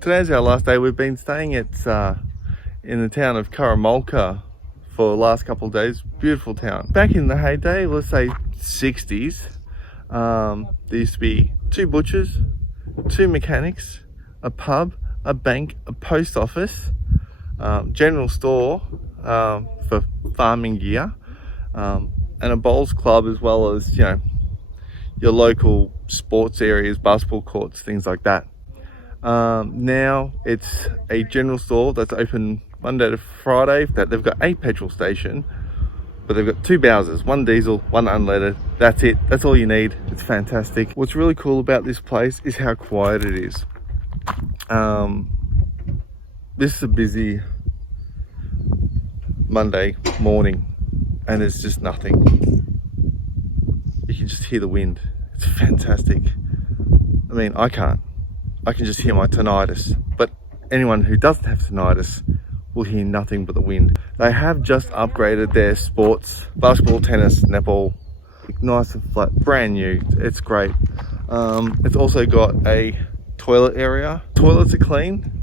Today's our last day. We've been staying at in the town of Karamulka for the last couple of days. Beautiful town. Back in the heyday, let's say 60s, there used to be 2 butchers, 2 mechanics, a pub, a bank, a post office, general store for farming gear, and a bowls club, as well as, you know, your local sports areas, basketball courts, things like that. Now it's a general store that's open Monday to Friday. That they've got a petrol station, but they've got 2 Bowsers, 1 diesel, 1 unleaded. That's it. That's all you need. It's fantastic. What's really cool about this place is how quiet it is. This is a busy Monday morning, and it's just nothing. You can just hear the wind. It's fantastic. I mean, I can just hear my tinnitus, but anyone who doesn't have tinnitus will hear nothing but the wind. They have just upgraded their sports, basketball, tennis, netball, nice and flat, brand new. It's great. It's also got a toilet area. Toilets are clean,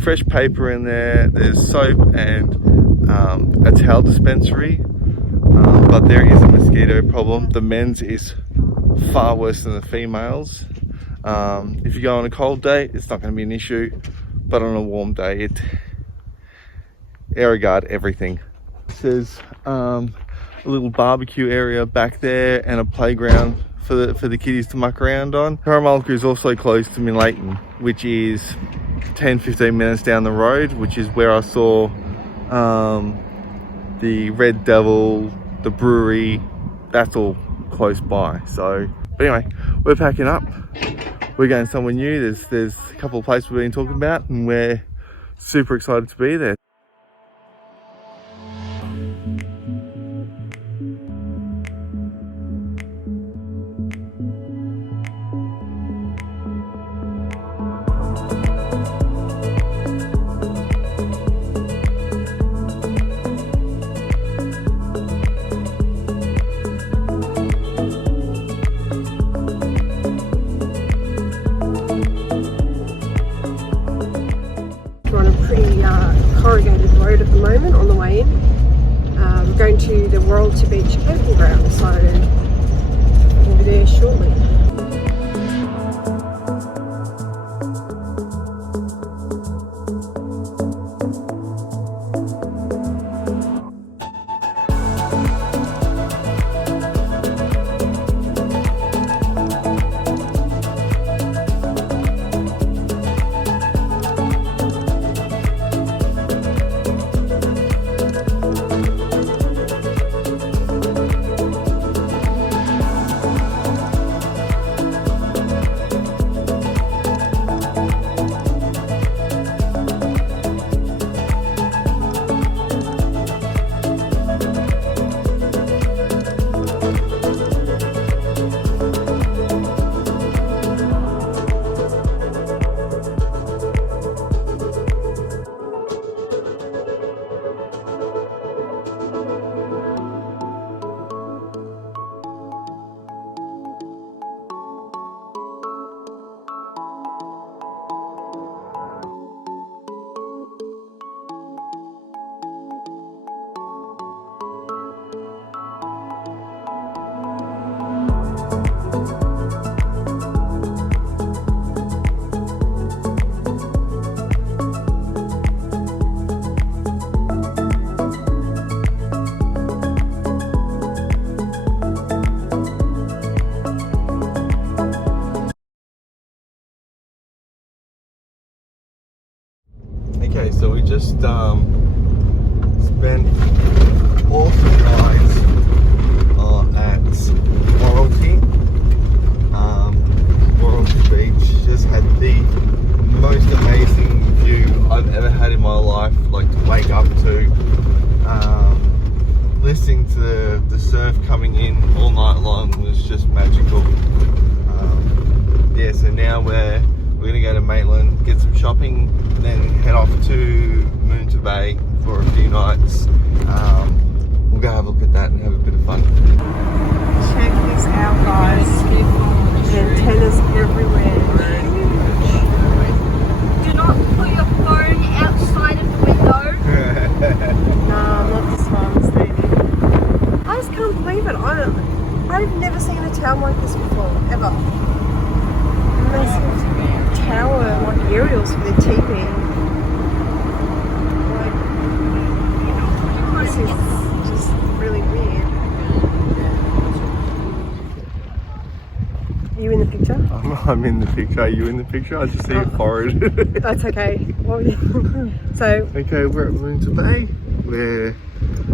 fresh paper in there. There's soap and a towel dispensary, but there is a mosquito problem. The men's is far worse than the females. If you go on a cold day, it's not going to be an issue, but on a warm day, air-guard everything. There's a little barbecue area back there and a playground for the kiddies to muck around on. Karamulka is also close to Minlayton, which is 10-15 minutes down the road, which is where I saw the Red Devil, the brewery. That's all close by. So, but anyway, we're packing up. We're going somewhere new. There's a couple of places we've been talking about, and we're super excited to be there. Corrugated road at the moment on the way in. We're going to the Wauraltee Beach camping ground, so we'll be there shortly. Okay, so we just spent awesome nights at Wauraltee. Wauraltee Beach just had the most amazing view I've ever had in my life, like to wake up to. Listening to the surf coming in all night long was just magical. Yeah, so now we're gonna go to Maitland, get some shopping, then head off to Moonta Bay for a few nights. We'll go have a look at that and have a bit of fun. Check this out, guys. never seen a town like this before, ever. Massive tower, like aerials for the TV. Like, this is just really weird. Are you in the picture? I'm in the picture. Are you in the picture? I just see your forehead. That's okay. So, okay, we're at Moonta Bay, where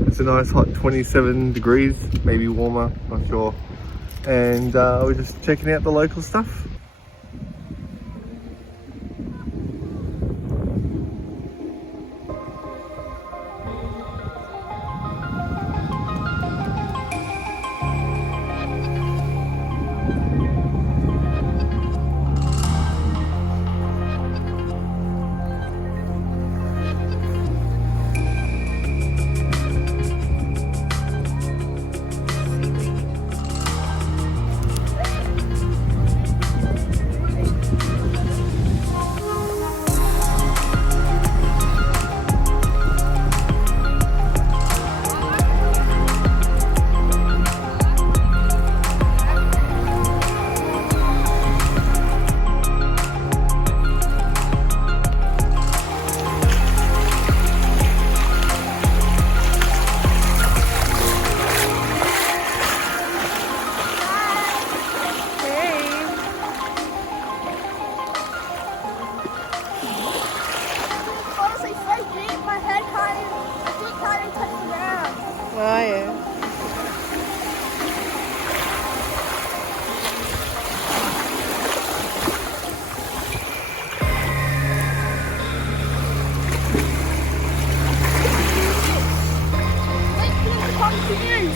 it's a nice hot 27 degrees, maybe warmer, not sure. And we're just checking out the local stuff.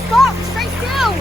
Stop! Stay still!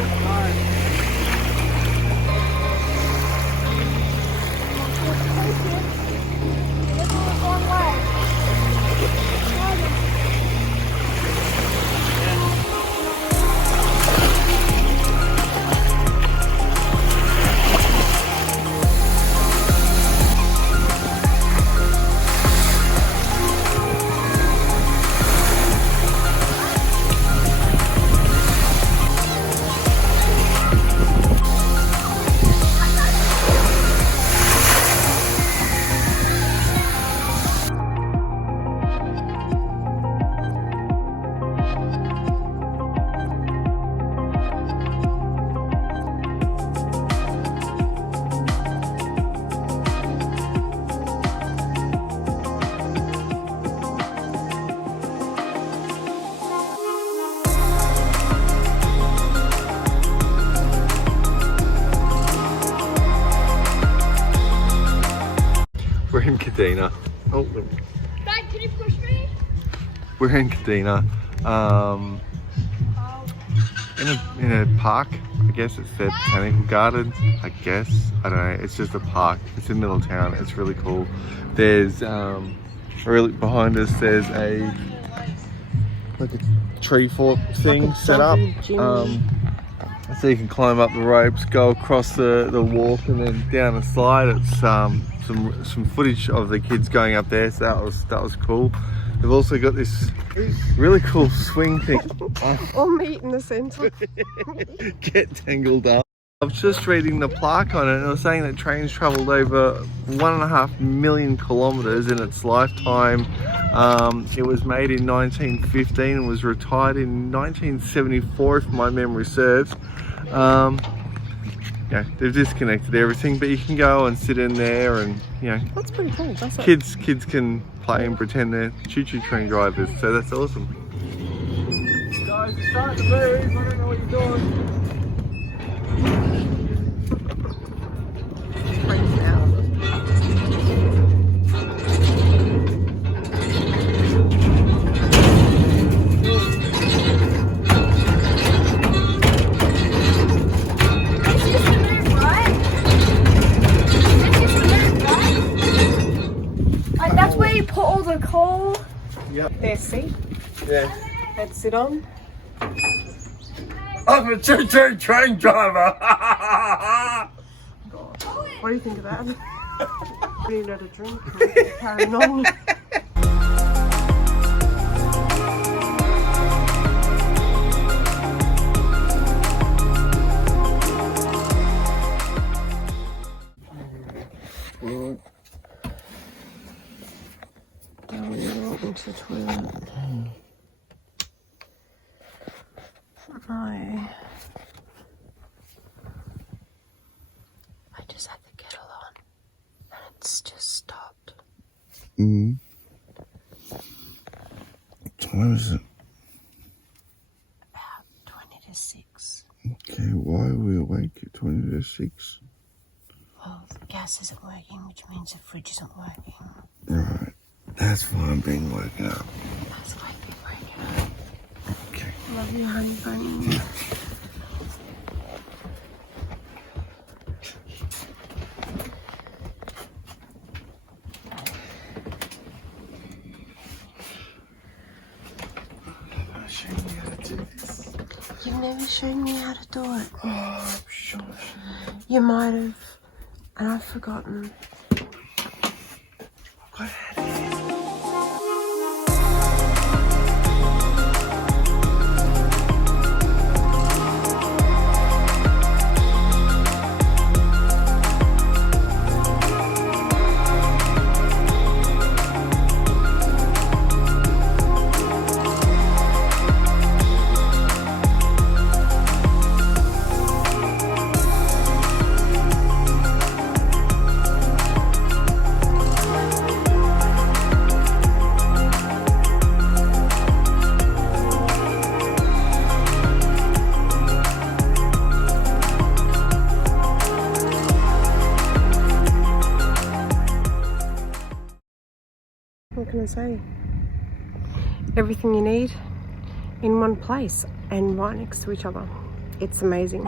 We're in Kadina. Oh, Dad, can you push me? we're in Kadina. In a park. I guess it's their botanical garden. I guess, I don't know. It's just a park. It's in middle town. It's really cool. There's really behind us. There's a tree fort thing set up. So you can climb up the ropes, go across the walk, and then down a slide. It's some footage of the kids going up there, so that was cool. They've also got this really cool swing thing. Or meet in the centre. Get tangled up. I was just reading the plaque on it, and it was saying that trains travelled over 1.5 million kilometres in its lifetime. It was made in 1915 and was retired in 1974, if my memory serves. Yeah, they've disconnected everything, but you can go and sit in there, and you know, That's pretty cool. That's kids can play and pretend they're choo-choo train drivers, so that's awesome. Guys, you're starting to move. I don't know what you're doing. Freaks out. That's where you put all the coal. Yep. Their seat. Yeah. Let's sit on. I'm a choo-choo train driver. God. What do you think of that? We need a drink. Carrying on. to the toilet. No. I just had the kettle on and it's just stopped. What time is it? About 20 to 6. Okay, why are we awake at 20 to 6? Well, the gas isn't working, which means the fridge isn't working. Right, that's why I'm being woken up. That's why you're waking up. Okay. Love you, honey bunny. You've never shown me how to do it. Oh, I'm sure. You might have, and I've forgotten. What can I say? Everything you need in one place and right next to each other. It's amazing.